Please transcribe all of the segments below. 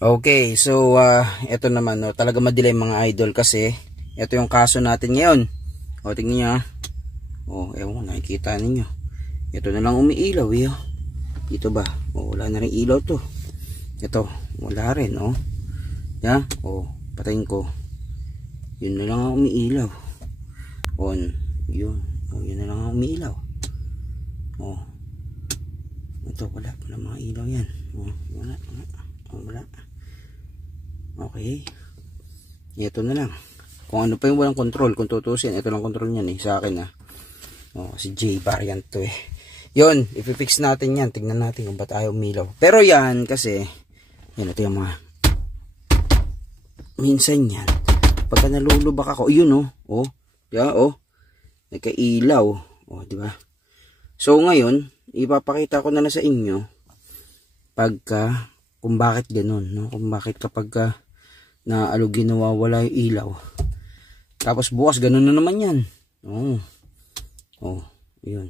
Okay, so ito naman no, talaga madilim mga idol kasi ito yung kaso natin ngayon. O tingnan niyo ha. O ewan ko nakikita ninyo. Ito na lang umiilaw eh. Dito ba? O wala na rin ilaw to. Ito, wala rin oh. Ya, o patayin ko. Yun na lang ang umiilaw. On, yun. O yun na lang ang umiilaw. O. Ito wala mga ilaw yan. O, wala. O, wala. Okay. Ito na lang. Kung ano pa yung walang control, kung tutusin, ito lang control niyan sa akin Oh, si J variant to Yun, ipifix natin yan. Tignan natin kung ba't ayaw umilaw. Pero yan, kasi, yan, ito yung mga, minsan yan, pagka nalulubak ako, yun nagkailaw. Di ba? So, ngayon, ipapakita ko na lang sa inyo, kung bakit ganun, no? Kung bakit kapag naalugin nawawala yung ilaw. Tapos bukas ganun na naman yan. Yun.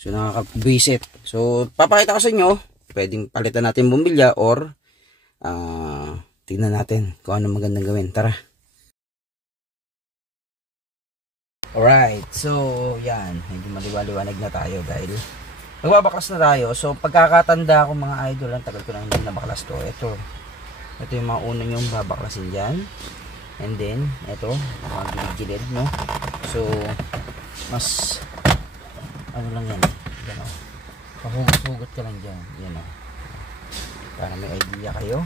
So nakaka-visit. So papakita ko sa inyo, pwedeng palitan natin bumbilya or tingnan natin kung ano magandang gawin. Tara. Alright. So yan, medyo maliwaliwanag na tayo dahil magbabaklas na tayo. So pagkakatanda ko mga idol, ang tagal ko na hindi nabaklas to. Ito yung mga una nyong babaklasin dyan. And then, ito, mga gilid, no? So, mas, ano lang yan, yan pahugot-hugot ka lang dyan, yan para may idea kayo.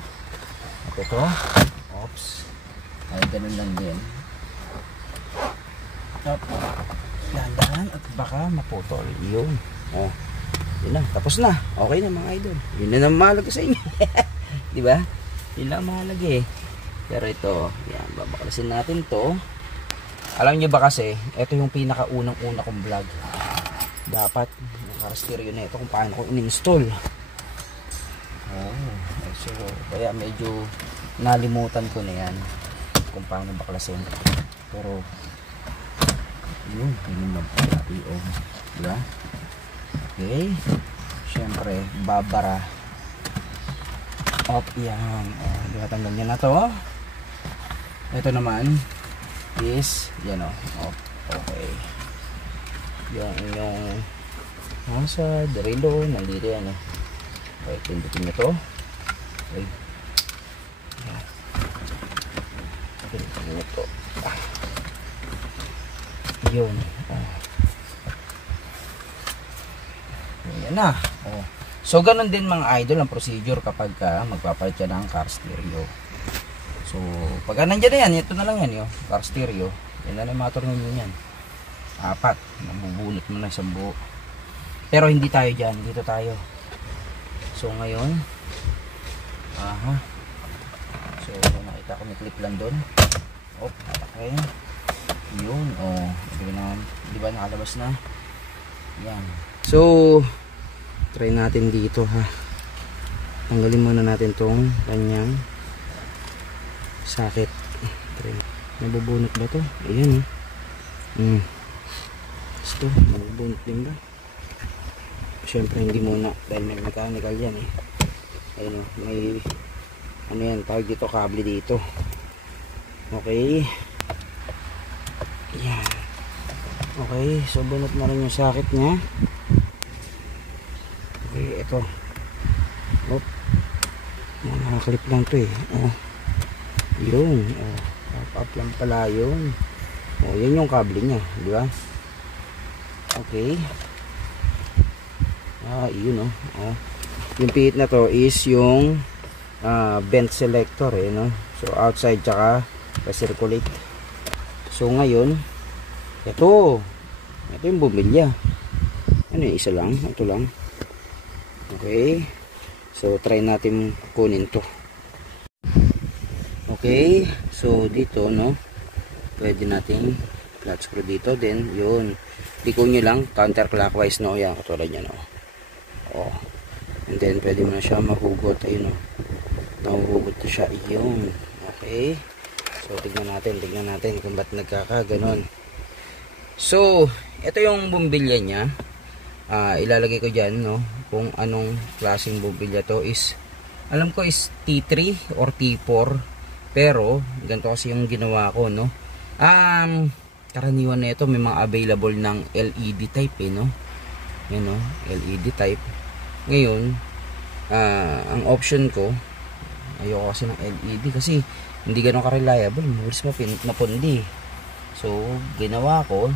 At ito, oops, ay ganun lang din. Dahan-dahan at baka maputol. Yun, yun lang, tapos na. Okay na mga idol. Yun na naman mahalaga sa inyo. Diba? Yun lang mahalaga Pero ito, yan, babaklasin natin to. Alam nyo ba kasi, ito yung pinakaunang-una kong vlog. Dapat, nakastereo na ito kung paano ko in-install. So, kaya medyo nalimutan ko na yan kung paano baklasin. Pero, yun, yun diba? Okay. Siyempre, babara. Yan. Diba, tanggal niya na to. Ito naman is yan okay. Yung nasa darilo nandito yan okay, pindutin na to. Okay. Pindutin na to. Yun. Yan na. So ganun din mga idol ang procedure kapag magpapalit ka ng car stereo. So, pagka nandiyan na yan, ito na lang yan, car stereo. Yan na yung mga tornilyo niyan. 4. Nabubunot mo na isang buo. Pero hindi tayo dyan. Dito tayo. So, ngayon. So, nakita ko may clip lang doon. Okay. Yun. Di ba nakalabas na? Yan. So, try natin dito Tanggalin muna natin tong kanyang sakit. Nabubunot ba to? Ayan Gusto, nabubunot din ba? Siyempre hindi muna dahil may mechanical yan Ayun may ano yan, tawag dito, kable dito. Okay. Yan. Okay, so bunot na rin yung sakit niya. Okay, ito. Nakaklip lang to yun, up lang pala yun. Yan yung kable niya, di ba? Okay. Yun yung pihit na to is yung vent selector So outside tsaka recirculate. So ngayon, ito yung bumilya. Isa lang, ito lang. Okay. So try natin kunin to. Okay, so dito pwede nating flat screw dito, then yun, liko nyo lang counterclockwise yan, katulad yan and then pwede mo na siya mahugot, ayun nahuhugot na siya, yun. Okay, so tignan natin kung ba't nagkakaganon. So ito yung bumbilya niya. Ilalagay ko dyan kung anong klaseng bumbilya to is alam ko is T3 or T4, pero ganito kasi yung ginawa ko, no. Karaniwan na ito may mga available ng LED type, no. Yan, no, LED type. Ngayon, ang option ko, ayoko kasi ng LED kasi hindi ganoon ka-reliable, mabilis mapundi. So ginawa ko,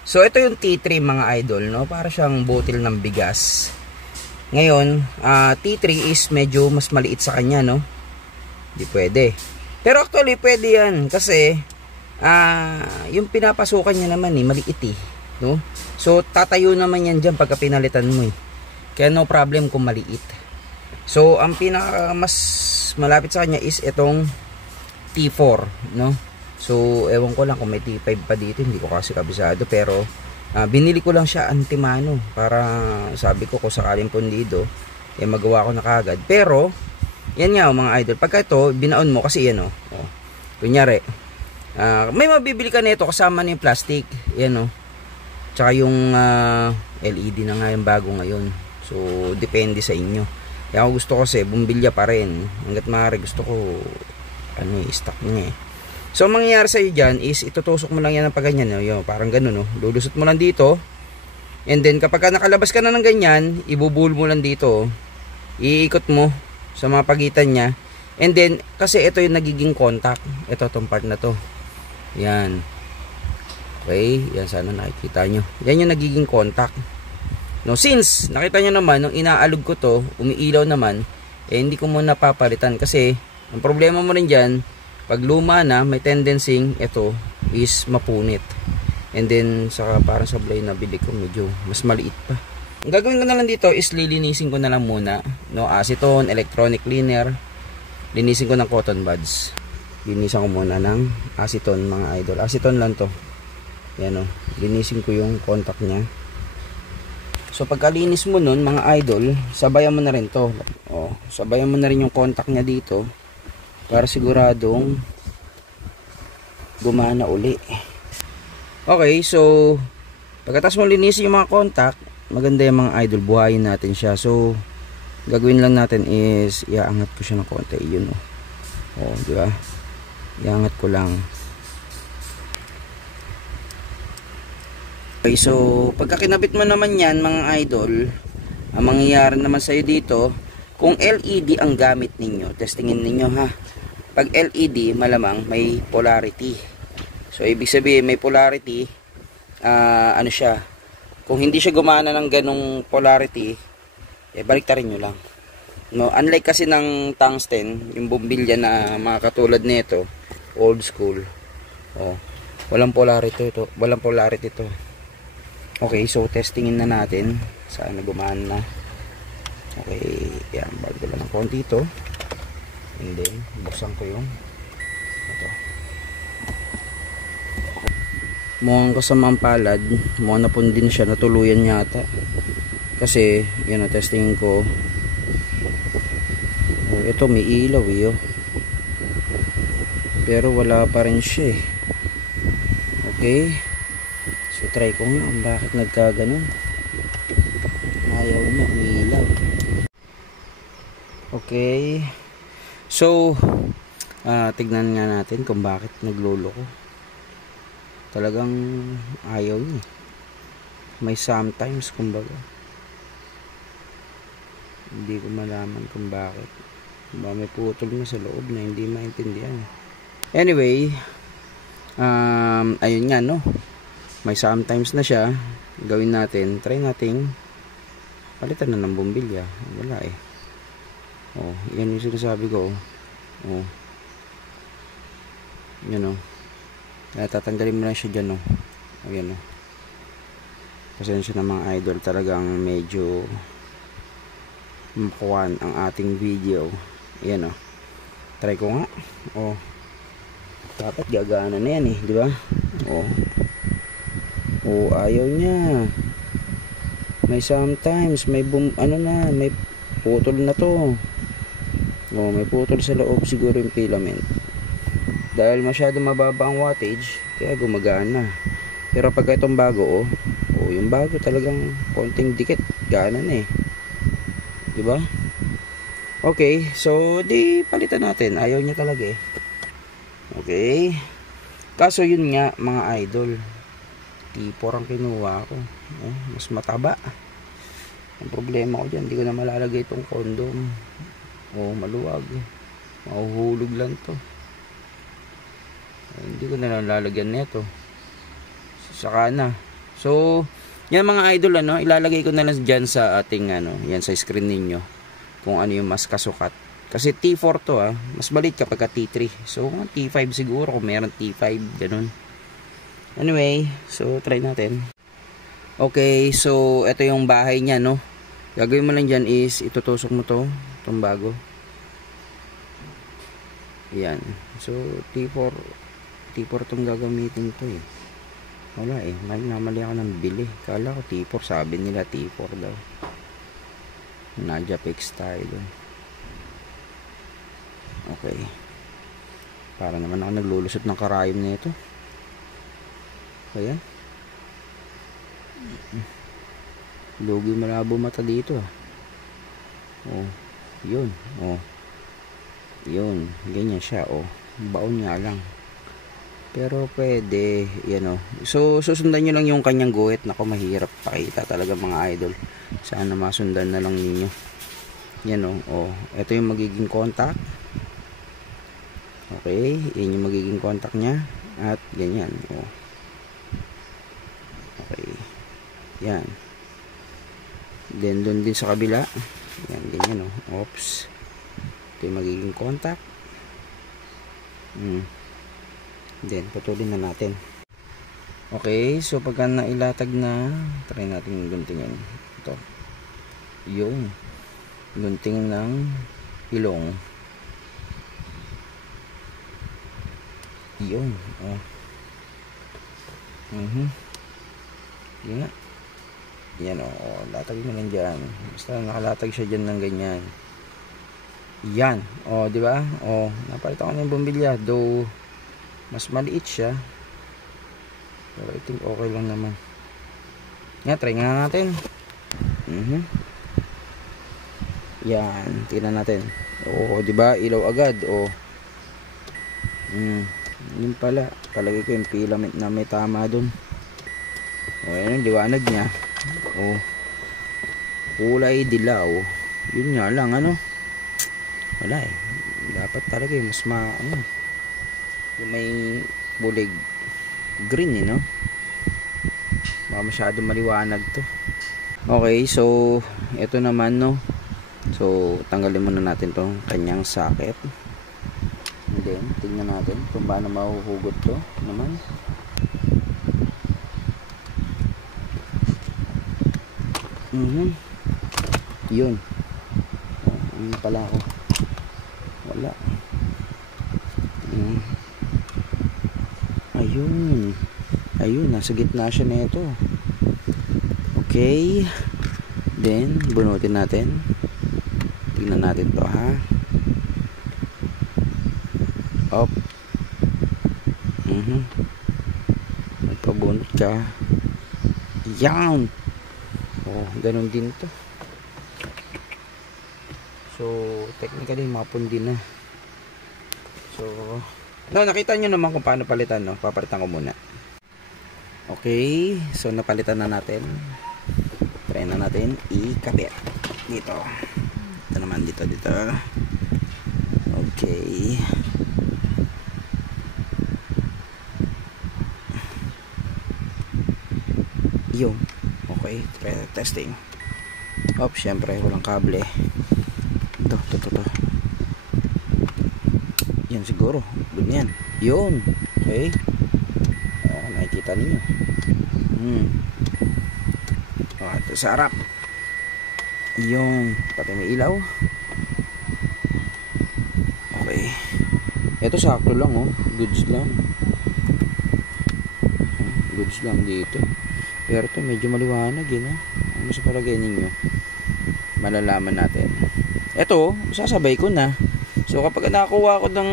so ito yung T3 mga idol, no, para siyang bottle ng bigas. Ngayon, T3 is medyo mas maliit sa kanya, no. Hindi pwede. Pero actually pwede yan kasi yung pinapasukan niya naman maliit no. So tatayo naman yan diyan pagka pinalitan mo Kaya no problem kung maliit. So ang pinaka mas malapit sa kanya is itong T4, no. So ewan ko lang kung may T5 pa dito, hindi ko kasi kabisado, pero binili ko lang siya antimano para sabi ko kung sakaling pundido magawa ko na kagad. Pero yan nga mga idol, pagka ito binaon mo kasi yan kunyari may mabibili ka nito kasama na yung plastic, yan tsaka yung LED na nga yung bago ngayon. So depende sa inyo. Kaya ako gusto kasi bumbilya pa rin hanggat maaari, gusto ko stock niya So ang mangyayari sa iyo dyan is itutusok mo lang yan ng paganyan, parang ganun, lulusot mo lang dito, and then kapag nakalabas ka na ng ganyan, ibubul mo lang dito, iikot mo sa mga pagitan niya, and then kasi ito yung nagiging contact, ito tong part na to, yan, okay, yan, sana nakikita nyo, yan yung nagiging contact, no. Since nakita nyo naman nung inaalog ko to, umiilaw naman, hindi ko muna papalitan kasi ang problema mo rin dyan, pag luma na, may tendency ito is mapunit. And then, saka parang sablay na bili ko, medyo mas maliit pa. Ang gagawin ko na lang dito is lilinisin ko na lang muna. No, acetone, electronic cleaner. Linisin ko ng cotton buds. Linisan ko muna ng acetone mga idol. Acetone lang to. Yan linisin ko yung contact niya. So pagkalinis mo nun mga idol, sabayan mo na rin to. Sabayan mo na rin yung contact niya dito. Para siguradong gumana uli. Okay, so pagkatapos mo linisin yung mga contact, maganda yung mga idol, buhayin natin siya. So gagawin lang natin is iaangat ko siya ng konti, yun di ba? Iangat ko lang. Okay, so pagka kinabit mo naman yan mga idol, ang mangyayari naman sa'yo dito, kung LED ang gamit ninyo, testingin ninyo ha. Pag LED, malamang may polarity. So ibig sabihin may polarity, siya, kung hindi siya gumana ng ganong polarity, baliktarin nyo lang, no. Unlike kasi ng tungsten, yung bumbilya na mga katulad nito, old school, walang polarity ito, Okay, so testingin na natin, sana gumana na. Okay, yan, bago lang ng konti ito. And then, buksan ko yung ito. Mukhang kasamang palad, mukhang napundin siya, natuluyan yata. Kasi, yan testingin ko. Ito, may ilaw pero wala pa rin siya Okay. So, try ko nga kung bakit nagkaganon. Ayaw niya, may ilaw. Okay. So, tignan nga natin kung bakit nagloloko. Talagang ayaw niya. May sometimes, kumbaga. Hindi ko malaman kung bakit. May putol na sa loob na hindi maintindihan. Anyway, ayun nga, no. May sometimes na siya. Gawin natin. Try natin palitan na ng bumbilya. Wala yan yung sinasabi ko. Yan tatanggalin mo lang siya dyan ayan pasensya na mga idol, talagang medyo makuhan ang ating video. Ayan try ko nga. Dapat gagana na yan di ba? Ayaw niya. May sometimes may may putol na to. May putol sa loob siguro yung filament. Dahil masyado mababa ang wattage, kaya gumagana. Pero pag itong bago, yung bago talagang konting dikit, gana na diba? Okay, so di palitan natin. Ayaw niya talaga eh. Okay. Kaso yun nga mga idol, T4 ang kinuha ko. Mas mataba. Ang problema ko dyan, hindi ko na malalagay itong condom. Maluwag. Mahuhulog lang to. Hindi ko na lalagyan nito. Saka na. So, yan mga idol, ilalagay ko na lang dyan sa ating, yan sa screen ninyo. Kung ano yung mas kasukat. Kasi T4 to, mas balit kapag T3. So, T5 siguro, kung meron T5, ganun. Anyway, so, try natin. Okay, so, ito yung bahay niya, no? Gagawin mo lang dyan is, itutusok mo to, itong bago. Yan. So, T4 itong gagamitin to eh. Wala eh, namali ako ng bili. Kala ko T4, sabi nila T4 daw. Najapix tayo. Okay. Para naman ako naglulusot ng karayom nito. Ayan. Lugi malabo mata dito ah. Yun. Yun, ganyan siya baon nga lang. Pero pwede, yan So, susundan nyo lang yung kanyang guhit. Nako, mahirap pakita talaga mga idol. Sana masundan na lang ninyo. Yan ito yung magiging contact. Okay, yan yung magiging contact niya. At ganyan, Okay. Yan. Then, dun din sa kabila. Yan, ganyan, Oops. Ito yung magiging contact. Then, putulin na natin. Okay, so pagka nailatag na, try natin guntingin. Ito. Yung gunting ng ilong. Yun. Yan. Yan latag mo lang dyan. Basta nakalatag siya dyan ng ganyan. Yan. Diba? Napalitan ko na yung bumbilya. Though, mas maliit siya. Pero I think okay lang naman. Yan, try nga natin. Yan, tingnan natin. Diba? Ilaw agad. Yun pala. Palagay ko yung filament na may tama dun. Ayan yung liwanag niya. Kulay dilaw. Yun nga lang, wala eh. Dapat talaga mas yung may bulig green baka masyado maliwanag to. Okay, so ito naman so tanggalin muna natin tong kanyang socket, and then tingnan natin kung paano mahuhugot to naman. Yun yun pala ako, wala. Ayun, nasa gitna siya nito. Okay, then bunutin natin. Tingnan natin to Up. Magpabunot ka. Yan. Ganun din to. So technically mapundi na. So nakita nyo naman kung paano palitan, papalitan ko muna. Okay, so napalitan na natin. Try na natin ikabit dito. Ito naman dito. Okay. Yung okay, try testing. Syempre walang kable. Ito. Yan siguro, ganyan. Yun. Okay. Nakikita ninyo. Ito sa harap. Yung pati may ilaw. Okay. Ito sakto lang goods lang. Goods lang dito. Pero ito medyo maliwanag ano sa palagay ninyo? Malalaman natin. Ito, sasabay ko na. So kapag nakakuha ko ng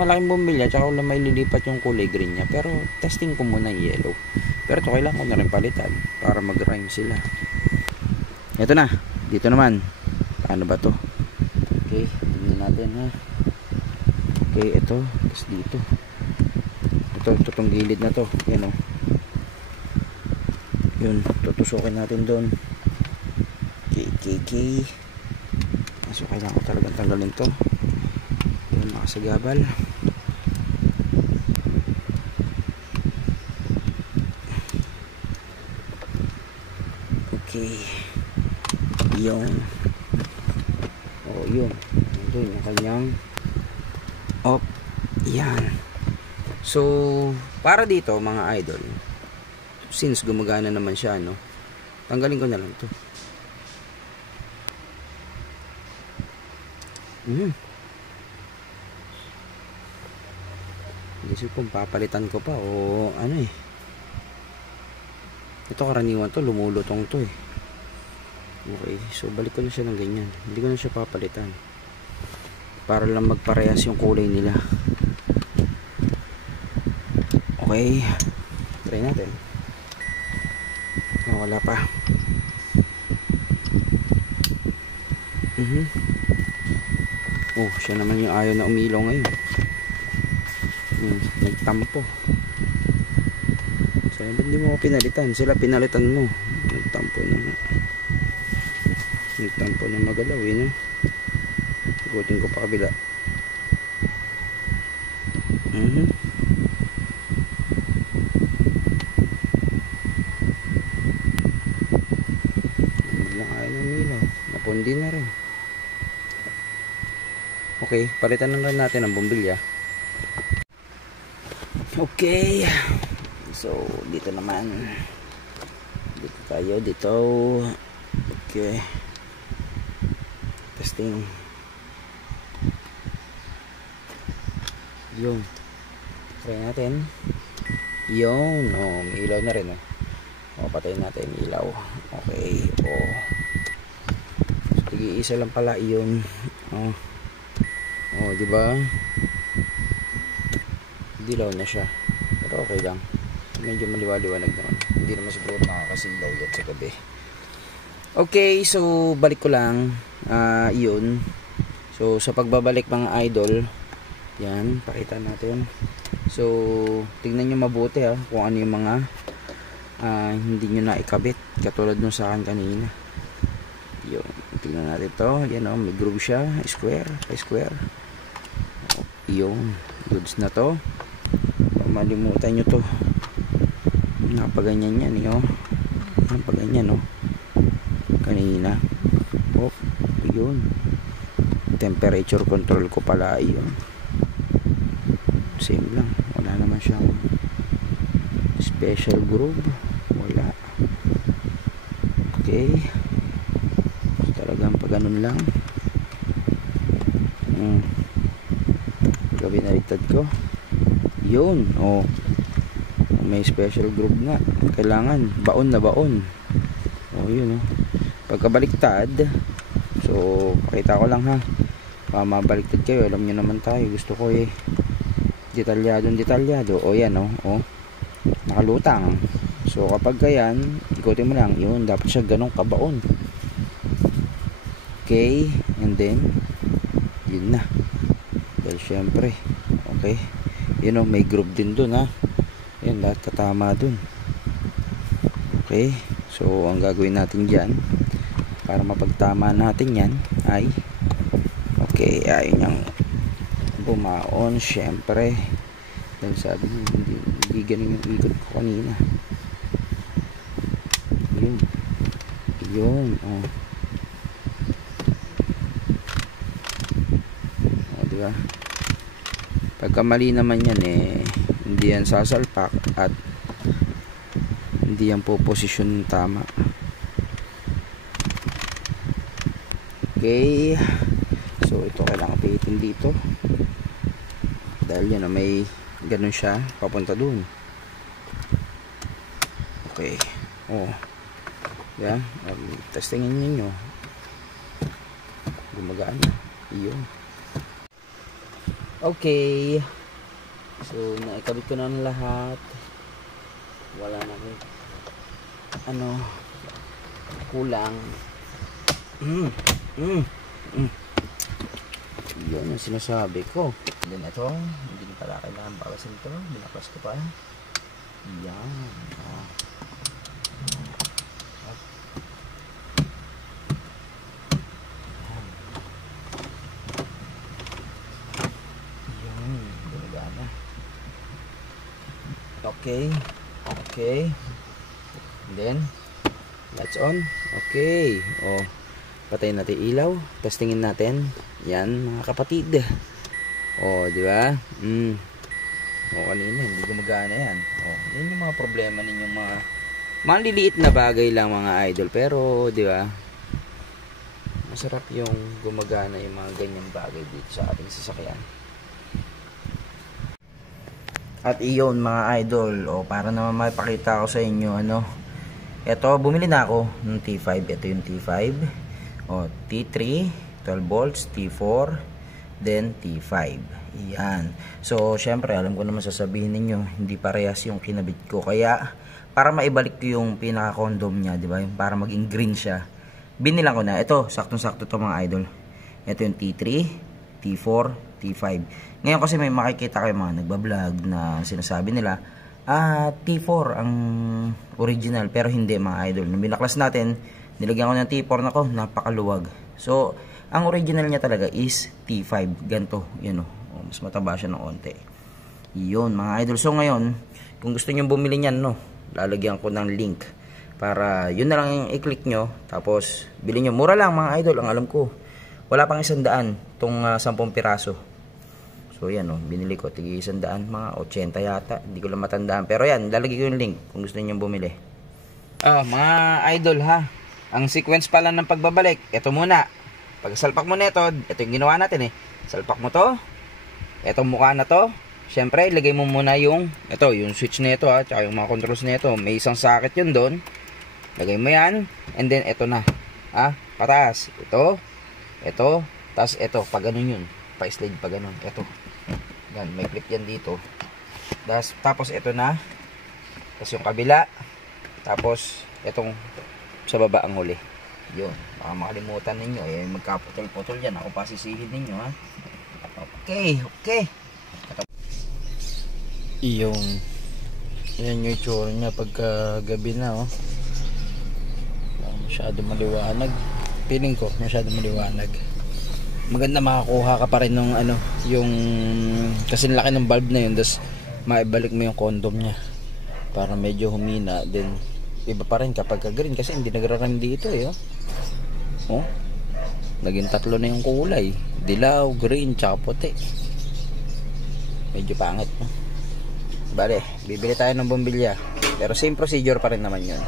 malaking bumbilya, tsaka wala may lilipat yung kulay green niya. Pero testing ko muna yung yellow. Pero ito kailangan ko na rin palitan para mag-rhyme sila. Ito na. Dito naman. Paano ba to? Okay. Okay, tingnan natin ha. Okay, ito. Tapos dito. Ito tong gilid na to. Yan o. Yun, tutusukin natin doon. Okay. So, kailangan ko talagang tanggalin to. Yun, makasagabal. Okay. Yun. Yun. Doon yung kanyang op. Yan. So, para dito mga idol, since gumagana naman siya, no, tanggalin ko na lang to. Isip kung papalitan ko pa o ano eh. Ito karaniwan to, lumulutong to eh. Okay, so balik ko na siya ng ganyan. Hindi ko na siya papalitan. Para lang magparehas yung kulay nila. Okay, try natin. Wala pa. Oh, siya naman yung ayaw na umilaw ngayon. Nagtampo. So, hindi mo ako pinalitan. Sila pinalitan mo. Nagtampo na magalaw eh, no? Ikutin ko pa kabila. Biglang ayaw na umilaw. Napundi na rin. Okay, palitan lang natin ang bumbilya. Okay. So, dito naman. Dito tayo, dito. Okay. Testing. Yun. Try natin. Yun. Oh, may ilaw na rin. Oh, patayin natin yung ilaw. Okay. Oh. So, tig-iisa lang pala yun. Oh, di ba? Dilaw na siya. Pero okay lang. Medyo maliwaliwanag naman. Hindi naman siguro nakakasilaw yan sa gabi. Okay, so balik ko lang. Yun. So sa pagbabalik mga idol, yan, pakita natin. So tignan nyo mabuti ha, kung ano yung mga hindi nyo na ikabit. Katulad nung sa akin kanina. Yun, tignan natin to. Yan o, may groove siya. Square. Yun, goods na to. Malimutan nyo to. Napaganyan yan eh, napaganyan kanina. Yun, temperature control ko pala yun. Same lang, wala naman siyang special groove, wala. Okay, talagang pag ganun lang. Binaliktad ko yun. May special groove nga, kailangan baon na baon. Yun pagkabaliktad. So pakita ko lang ha, mabaliktad kayo, alam nyo naman tayo, gusto ko detalyado. Yan nakalutang. So kapag ganyan, ikutin mo lang yun, dapat siya ganun kabaon. Okay, and then yun na. Dahil syempre, okay, yun may groove din dun ha. Yan, lahat katama dun. Okay, so ang gagawin natin dyan para mapagtama natin yan ay okay, ayun yung bumaon syempre. Dahil sabi nyo, hindi ganun yung ikot ko kanina. Yun diba? Pagka mali naman yan hindi yan sasalpak at hindi yan po posisyon tama. Okay, so ito kailangan pihitin dito dahil yan may ganun siya papunta dun. Okay, yan, testingin ninyo gumagana iyon. Okay, so naikabit ko na ng lahat, wala na rin kulang. Yun ang sinasabi ko. Then ito, hindi na pala kailangan bakasin ito. Binaklas ko pa. Yan. Yan. Gumagana. Okay. Okay. Then, lights on. Okay. Oh. Patayin natin ilaw. Testingin natin. Yan mga kapatid. Oh, di ba? Oh, kanina hindi gumagana yan. Oh, yun yung mga problema ninyong mga maliliit na bagay lang mga idol, pero di ba? Masarap yung gumagana yung mga ganyang bagay dito sa ating sasakyan. At iyon mga idol, oh, para naman mapakita ko sa inyo ano. Ito, bumili na ako ng T5. Ito yung T5. O, T3, 12 volts, T4, then T5. Yan. So, syempre, alam ko naman sasabihin ninyo, hindi parehas yung kinabit ko. Kaya, para maibalik ko yung pinaka-condom niya, di ba? Yung para maging green siya. Binilang ko na. Ito, saktong-sakto to mga idol. Ito yung T3, T4, T5. Ngayon kasi may makikita kayo mga nagbablog na sinasabi nila, T4 ang original, pero hindi mga idol. Nung binaklas natin, nilagyan ko ng T4 na ko, napakaluwag. So, ang original niya talaga is T5. Ganto, yun o. Mas mataba siya ng onte. Yun, mga idol. So, ngayon, kung gusto nyo bumili niyan, no, lalagyan ko ng link. Para, yun na lang yung i-click nyo. Tapos, bilhin nyo. Mura lang, mga idol. Ang alam ko, wala pang 100 itong 10 piraso. So, yan o. Binili ko. Tigi 100, mga 80 yata. Hindi ko lang matandaan. Pero yan, lalagyan ko yung link kung gusto nyo bumili. Mga idol ha. Ang sequence pala ng pagbabalik, ito muna. Pag salpak mo nito, ito yung ginawa natin eh. Salpak mo to. Itong mukha na to. Syempre, ilagay mo muna yung switch nito ha, tsaka yung mga controls nito. May isang socket yun doon. Lagay mo yan. And then, ito na. Pataas. Ito. Tapos ito, pag ganun yun. Pa-slide pa ganun. Ito. Yan, may clip yan dito. Tapos ito na. Tapos yung kabila. Tapos, itong sa baba ang huli. Yun. Baka makalimutan ninyo. Magkaputol-putol yan. Ako pa sisihin ninyo ha. Okay. Iyon. Yan yung itsura niya pagka gabi na oh. Masyado maliwanag. Feeling ko masyado maliwanag. Maganda makakuha ka pa rin ng yung kasi laki ng bulb na yun. Tapos maibalik mo yung condom niya. Para medyo humina. Then iba pa rin kapag green kasi hindi nagraram dito eh. Oh. Naging 3 na yung kulay. Dilaw, green, tsaka puti. Medyo pangit. Bale, bibili tayo ng bumbilya. Pero same procedure pa rin naman yun.